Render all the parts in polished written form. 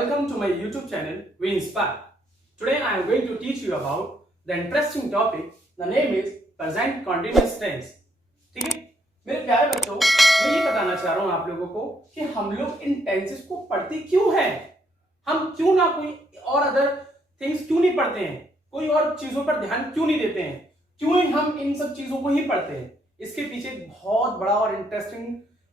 welcome to my YouTube channel We Inspire. Today I am going to teach you about the interesting topic. The name is present continuous tense. ठीक है मेरे प्यारे बच्चों, मैं ये बताना चाह रहा हूँ आप लोगों को कि हम लोग इन टेंसेस को पढ़ते क्यों हैं। हम क्यों ना कोई और अदर थिंग्स क्यों नहीं पढ़ते हैं, कोई और चीजों पर ध्यान क्यों नहीं देते हैं, क्यों हम इन सब चीजों को ही पढ़ते हैं। इसके पीछे बहुत बड़ा और इंटरेस्टिंग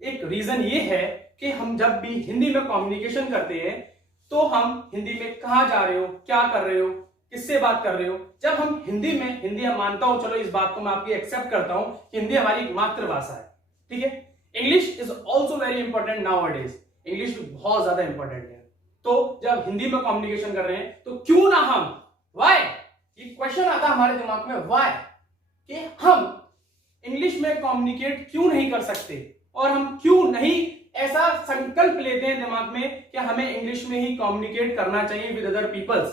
एक रीजन ये है कि हम जब भी हिंदी में कम्युनिकेशन करते हैं तो हम हिंदी में कहाँ जा रहे हो, क्या कर रहे हो, किससे बात कर रहे हो। जब हम हिंदी हम मानता हूं, चलो इस बात को मैं आपकी एक्सेप्ट करता हूं कि हिंदी हमारी मातृभाषा है, ठीक है। English is also very important now days, English भी बहुत ज्यादा इंपॉर्टेंट है। तो जब हिंदी में कम्युनिकेशन कर रहे हैं तो क्यों ना हम, वाई, ये क्वेश्चन आता है हमारे दिमाग में, वाई, कि हम इंग्लिश में कम्युनिकेट क्यों नहीं कर सकते और हम क्यों नहीं ऐसा संकल्प लेते हैं दिमाग में कि हमें इंग्लिश में ही कम्युनिकेट करना चाहिए विद अदर पीपल्स,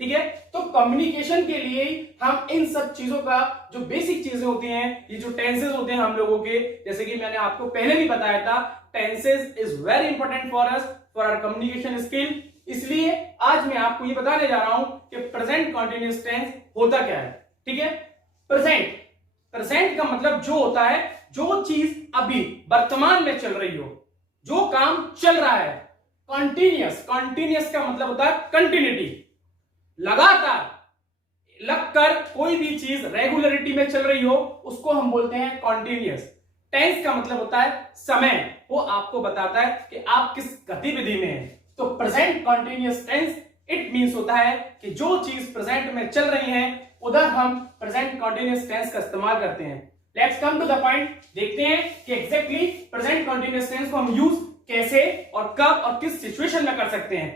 ठीक है। तो कम्युनिकेशन के लिए हम इन सब चीजों का जो बेसिक चीजें होती हैं, ये जो टेंसेस होते हैं हम लोगों के, जैसे कि मैंने आपको पहले भी बताया था, tenses is very important for us, for our communication skill. इसलिए आज मैं आपको ये बताने जा रहा हूं कि प्रेजेंट कंटीन्यूअस टेंस होता क्या है, ठीक है। प्रेजेंट का मतलब जो होता है, जो चीज अभी वर्तमान में चल रही हो, जो काम चल रहा है। कंटीन्यूअस का मतलब होता है कंटिन्यूटी, लगातार लगकर कोई भी चीज रेगुलरिटी में चल रही हो उसको हम बोलते हैं कंटीन्यूअस। टेंस का मतलब होता है समय, वो आपको बताता है कि आप किस गतिविधि में हैं। तो present continuous tense it means होता है कि जो चीज प्रेजेंट में चल रही है उधर हम प्रेजेंट कंटीन्यूअस टेंस का इस्तेमाल करते हैं। Let's come to the point, देखते हैं कि एग्जैक्टली प्रेजेंट कंटीन्यूअस टेंस को हम यूज कैसे और कब और किस सिचुएशन में कर सकते हैं।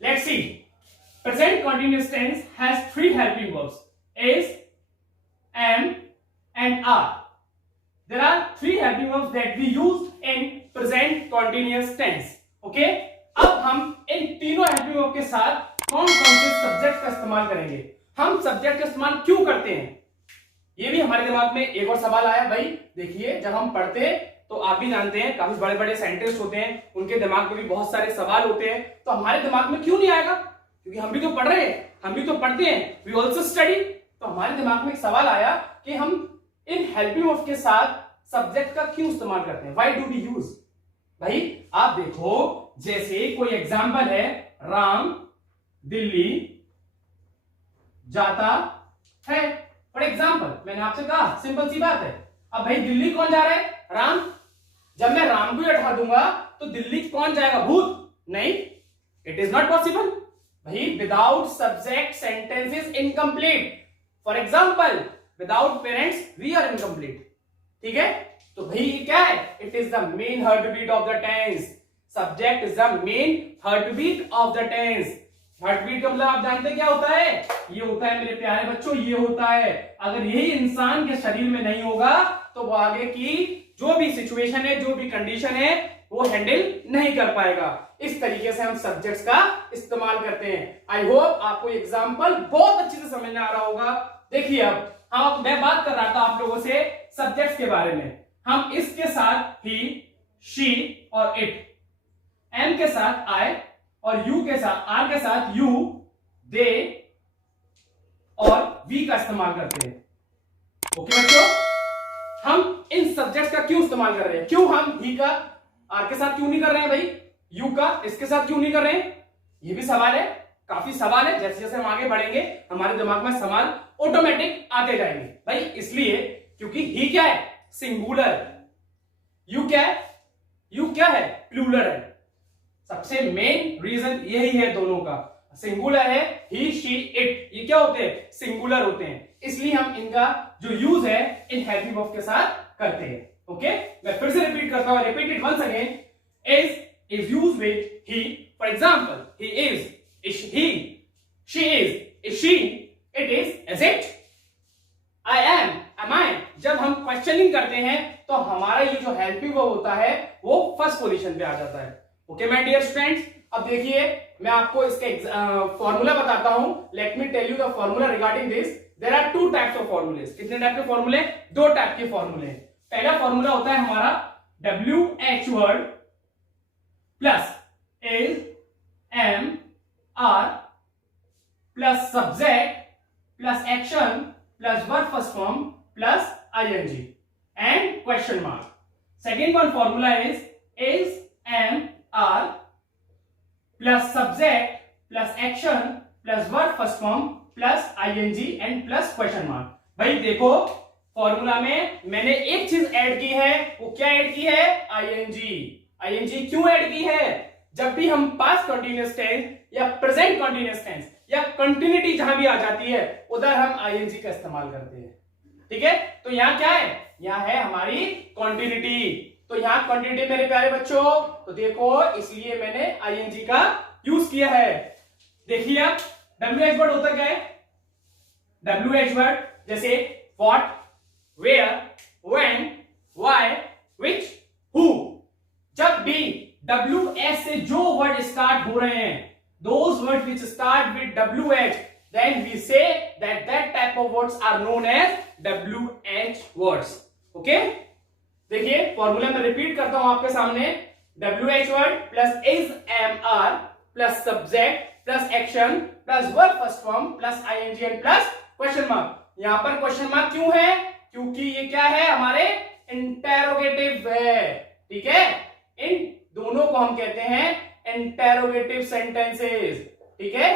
Let's see, present continuous tense has three helping verbs, is, am and are. There are three helping verbs that we use in present continuous tense. Okay? अब हम इन तीनों हेल्पिंग वर्ब के साथ कौन कौन से सब्जेक्ट का इस्तेमाल करेंगे। हम सब्जेक्ट का इस्तेमाल क्यों करते हैं, ये भी हमारे दिमाग में एक और सवाल आया। भाई देखिए, जब हम पढ़ते तो आप भी जानते हैं काफी बड़े बड़े साइंटिस्ट होते हैं, उनके दिमाग में भी बहुत सारे सवाल होते हैं, तो हमारे दिमाग में क्यों नहीं आएगा, क्योंकि हम भी तो पढ़ रहे हैं, हम भी तो पढ़ते हैं, वी ऑल्सो स्टडी। तो हमारे दिमाग में एक सवाल आया कि हम इन हेल्पिंग वर्ब के साथ सब्जेक्ट का क्यों इस्तेमाल करते हैं, व्हाई डू वी यूज। भाई आप देखो, जैसे कोई एग्जांपल है, राम दिल्ली जाता है, फॉर एग्जाम्पल। मैंने आपसे कहा सिंपल सी बात है, अब भाई दिल्ली कौन जा रहा है, राम। जब मैं राम को ही हटा दूंगा तो दिल्ली कौन जाएगा, भूत? नहीं, इट इज नॉट पॉसिबल। भाई without subject sentence is incomplete. For example, without parents we are incomplete, ठीक है। तो भाई क्या है, it is the main heartbeat of the tense. Subject is the main heartbeat of the tense. Heartbeat का मतलब आप जानते हैं क्या होता है, ये होता है मेरे प्यारे बच्चों, ये होता है अगर यही इंसान के शरीर में नहीं होगा तो वो आगे की जो भी सिचुएशन है, जो भी कंडीशन है, वो हैंडल नहीं कर पाएगा। इस तरीके से हम सब्जेक्ट्स का इस्तेमाल करते हैं। आई होप आपको एग्जांपल बहुत अच्छे से समझ में आ रहा होगा। देखिए, अब मैं बात कर रहा था आप लोगों से सब्जेक्ट्स के बारे में। हम इसके साथ ही, शी और इट, एम के साथ आई और यू के साथ, आर के साथ यू, दे और वी का इस्तेमाल करते हैं। ओके बच्चों, हम इन सब्जेक्ट्स का क्यों इस्तेमाल कर रहे हैं, क्यों हम ही का आर के साथ क्यों नहीं कर रहे हैं, भाई यू का इसके साथ क्यों नहीं कर रहे हैं, ये भी सवाल है, काफी सवाल है। जैसे जैसे हम आगे बढ़ेंगे हमारे दिमाग में सवाल ऑटोमेटिक आते जाएंगे। भाई इसलिए क्योंकि ही क्या है, सिंगुलर, यू क्या है, यू क्या है, प्लूरल है। सबसे मेन रीजन यही है दोनों का, सिंगुलर है ही, शी, इट, ये क्या होते हैं, सिंगुलर होते हैं। इसलिए हम इनका जो यूज है इन हेल्पिंग वर्ब के साथ करते हैं। ओके, मैं फिर से रिपीट करता हूं, repeat it once again. Is used with he, for example, he is he, she is she, it is it, I am I। जब हम क्वेश्चनिंग करते हैं तो हमारा ये जो हेल्पिंग वर्ब होता है वो फर्स्ट पोजीशन पे आ जाता है। ओके माय डियर स्टूडेंट्स, अब देखिए मैं आपको इसके फॉर्मूला बताता हूं। Let me tell you the formula regarding this. There are two types of formulas. कितने टाइप के फॉर्मूले, दो टाइप के फॉर्मूले। पहला फॉर्मूला होता है हमारा WH word plus is am are plus subject plus action plus verb first form plus ING and question mark. Second one formula is MR plus subject plus action plus verb first form plus ing and plus question mark. भाई देखो formula में मैंने एक चीज add की है, वो क्या ऐड की है? ing क्यों ऐड की है? जब भी हम पास्ट कंटिन्यूअस टेंस या प्रेजेंट कंटिन्यूअस टेंस या कंटिन्यूटी जहां भी आ जाती है उधर हम ing का इस्तेमाल करते हैं. ठीक है, तो यहां क्या है? यहां है हमारी कंटिन्यूटी. तो यहां कंटिन्यूटी मेरे प्यारे बच्चों, तो देखो इसलिए मैंने आईएनजी का यूज किया है. देखिए आप WH वर्ड होता क्या है? WH वर्ड जैसे what, where, when, why, which, who. जब भी WH से जो वर्ड स्टार्ट हो रहे हैं, those words which start with WH, then we say that type of words are known as WH words. Okay? देखिए फॉर्मूला में रिपीट करता हूं आपके सामने. WH word plus is am are plus subject plus action plus verb first form plus ING and plus question mark. यहां पर question mark क्यों है? क्योंकि ये क्या है? हमारे इंटेरोगेटिव है. ठीक है, इन दोनों को हम कहते हैं इंटेरोगेटिव सेंटेंसेस. ठीक है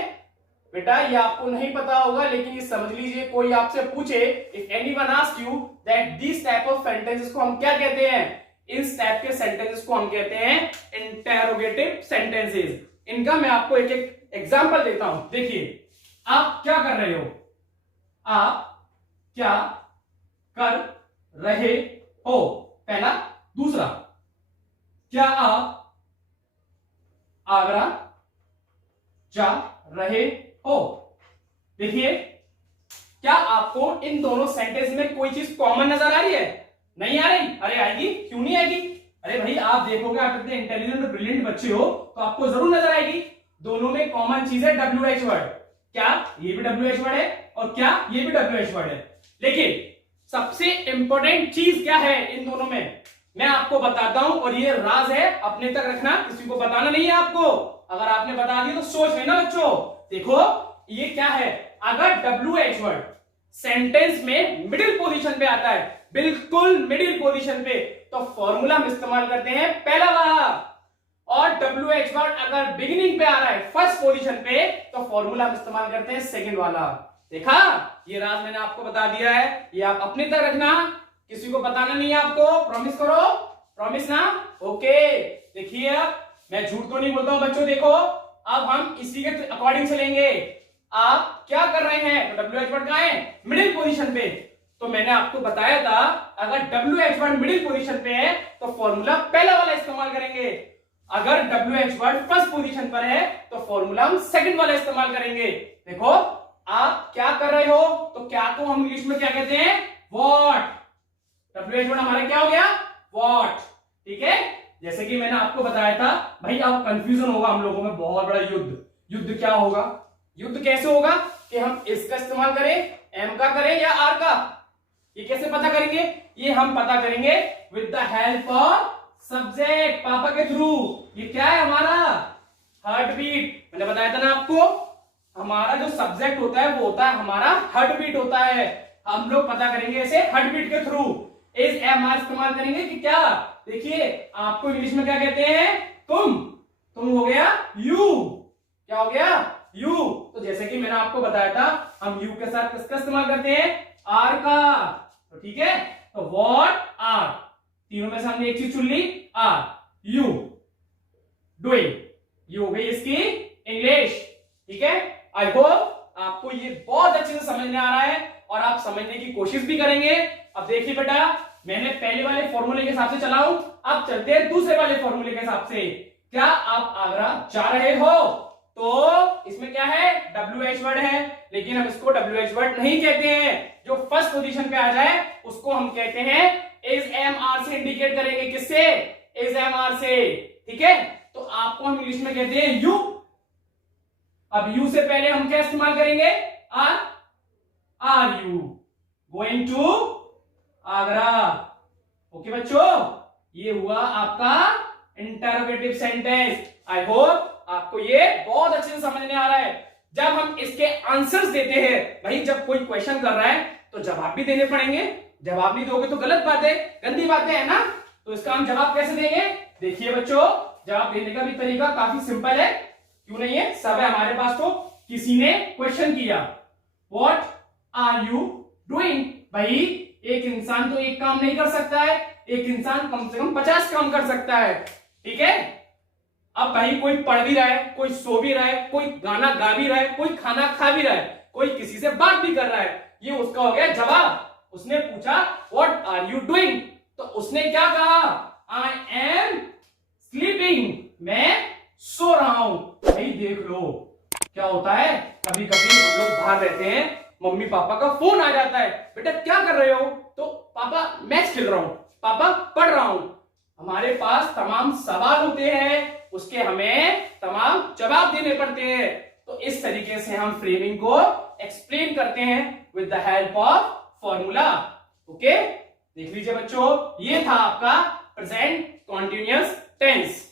बेटा, ये आपको नहीं पता होगा लेकिन ये समझ लीजिए. कोई आपसे पूछे, if anyone ask you that this type of sentences को हम क्या कहते हैं, इस टाइप के सेंटेंसेस को हम कहते हैं इंटेरोगेटिव सेंटेंसेस. इनका मैं आपको एक एक एग्जांपल देता हूं. देखिए आप क्या कर रहे हो, आप क्या कर रहे हो, पहला. दूसरा, क्या आप आगरा जा रहे हो. देखिए क्या आपको इन दोनों सेंटेंस में कोई चीज कॉमन नजर आ रही है? नहीं आ रही? अरे आएगी, क्यों नहीं आएगी? अरे भाई आप देखोगे, आप इतने इंटेलिजेंट और ब्रिलियंट बच्चे हो तो आपको जरूर नजर आएगी. दोनों में कॉमन चीज है WH वर्ड. क्या ये भी WH वर्ड है और क्या ये भी WH वर्ड है. लेकिन सबसे इंपॉर्टेंट चीज क्या है इन दोनों में, मैं आपको बताता हूं. और ये राज है, अपने तक रखना, किसी को बताना नहीं है आपको. अगर आपने बता दिया तो सोच लेना बच्चों. देखो ये क्या है, अगर WH वर्ड सेंटेंस में मिडिल पोजीशन पे आता है, बिल्कुल मिडिल पोजीशन पे, तो फॉर्मूला हम इस्तेमाल करते हैं पहला वाला. और WH वर्ड अगर बिगिनिंग पे आ रहा है फर्स्ट पोजीशन पे, तो फॉर्मूला हम इस्तेमाल करते हैं सेकंड वाला. देखा, ये राज मैंने आपको बता दिया है, ये आप अपने तक रखना, किसी को बताना नहीं है आपको. प्रॉमिस करो, प्रॉमिस ना. ओके, देखिए मैं झूठ तो नहीं बोलता हूं बच्चों. देखो अब हम इसी के अकॉर्डिंग चलेंगे. आप क्या कर रहे हैं, तो WH वर्ड कहां है? मिडिल पोजीशन पे. तो मैंने आपको बताया था अगर WH वर्ड मिडिल पोजीशन पे है तो फॉर्मूला पहला वाला इस्तेमाल करेंगे. अगर WH वर्ड फर्स्ट पोजीशन पर है तो फॉर्मूला हम सेकंड वाला इस्तेमाल करेंगे. देखो आप क्या कर रहे हो, तो क्या को हम इंग्लिश में क्या कहते हैं? व्हाट. WH वर्ड हमारे क्या हो गया? व्हाट. ठीक है, जैसे कि मैंने आपको बताया था भाई, अब कंफ्यूजन होगा हम लोगों में, बहुत बड़ा युद्ध क्या होगा? युद्ध कैसे होगा कि हम इसका इस्तेमाल करें, एम का करें या आर का? ये कैसे पता करेंगे? ये हम पता करेंगे with the help of subject, पापा के थ्रू. ये क्या है हमारा? Heart beat. मैंने बताया था ना आपको, हमारा जो सब्जेक्ट होता है वो होता है हमारा हार्ट बीट होता है. हम लोग पता करेंगे ऐसे हार्ट बीट के थ्रू. इस एम आर इस्तेमाल करेंगे कि क्या? देखिए आपको इंग्लिश में क्या कहते हैं? तुम हो गया यू. क्या हो गया? यू. तो जैसे कि मैंने आपको बताया था, हम यू के साथ किसका इस्तेमाल करते हैं? आर का. तो ठीक है, तो व्हाट, आर, तीनों में से हमने एक चीज चुन ली, आर. यू डूइंग, ये हो गई इसकी इंग्लिश. ठीक है, आई होप आपको ये बहुत अच्छे से समझ में आ रहा है और आप समझने की कोशिश भी करेंगे. अब देखिए बेटा, मैंने पहले वाले फॉर्मूले के हिसाब से चलाऊं, अब चलते हैं दूसरे वाले फॉर्मूले के हिसाब से. क्या आप आगरा जा रहे हो? तो इसमें क्या है? WH वर्ड है, लेकिन हम इसको WH वर्ड नहीं कहते हैं. जो फर्स्ट पोजीशन पे आ जाए उसको हम कहते हैं इज एम आर से इंडिकेट करेंगे. किससे? इज एम आर से. ठीक है, तो आपको हम इंग्लिश में कहते हैं यू. अब यू से पहले हम क्या इस्तेमाल करेंगे? Are you going to Agra. Okay बच्चों, ये हुआ आपका इंटरोगेटिव सेंटेंस. आई होप आपको ये बहुत अच्छे से समझ में आ रहा है। जब हम इसके आंसर्स देते हैं, भाई जब कोई क्वेश्चन कर रहा है तो जवाब भी देने पड़ेंगे। जवाब नहीं दोगे तो गलत बात है, गंदी बातें है ना। तो इसका हम जवाब कैसे देंगे? देखिए बच्चों, जवाब देने का भी तरीका काफी सिंपल है, क्यों नहीं है, सब है हमारे पास। तो किसी ने क्वेश्चन किया, व्हाट आर यू डूइंग? भाई एक इंसान तो एक काम नहीं कर सकता है, एक इंसान कम से कम 50 काम कर सकता है, ठीक है। अब भाई कोई पढ़ भी रहा है, कोई सो भी रहा है, कोई गाना गा भी रहा है, कोई खाना खा भी रहा है, कोई किसी से बात भी कर रहा है, ये उसका हो गया जवाब। उसने पूछा व्हाट आर यू डूइंग, तो उसने क्या कहा? आई एम स्लीपिंग, मैं सो रहा हूं। भाई देख लो क्या होता है, कभी कभी हम लोग बाहर रहते हैं, मम्मी पापा का फोन आ जाता है, बेटा क्या कर रहे हो? तो पापा मैच खेल रहा हूं, पापा पढ़ रहा हूं। हमारे पास तमाम सवाल होते हैं, उसके हमें तमाम जवाब देने पड़ते हैं। तो इस तरीके से हम फ्रेमिंग को एक्सप्लेन करते हैं with the help of formula. Okay, देख लीजिए बच्चों, ये था आपका प्रेजेंट कॉन्टिन्यूअस टेंस।